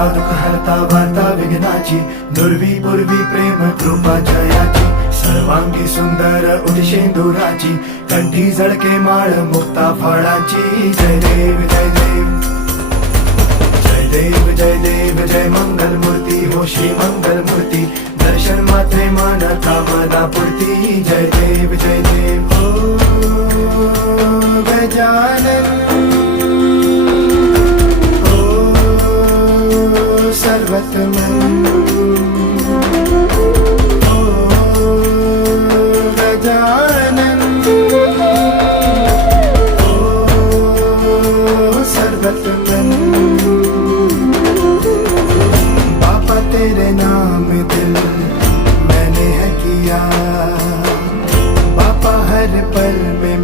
हरता दुःख हरता वार्ता विघ्नाची, दुर्वी पूर्वी प्रेम कृपा जयाची, सर्वांगी सुंदर उदिशेंदुराची, कंठी झळके माळ मुक्ता फळाची. जय देव जय देव जय देव जय देव जय मंगल मूर्ती हो श्री मंगल मूर्ती, दर्शन मात्रे मन कामना पूर्ती. जय देव जय देव हो गजानन हो सर्वतमन हो गजानन हो सर्वतमन. बाबा तेरे नाम दिल मैंने है किया, बाबा हर पल में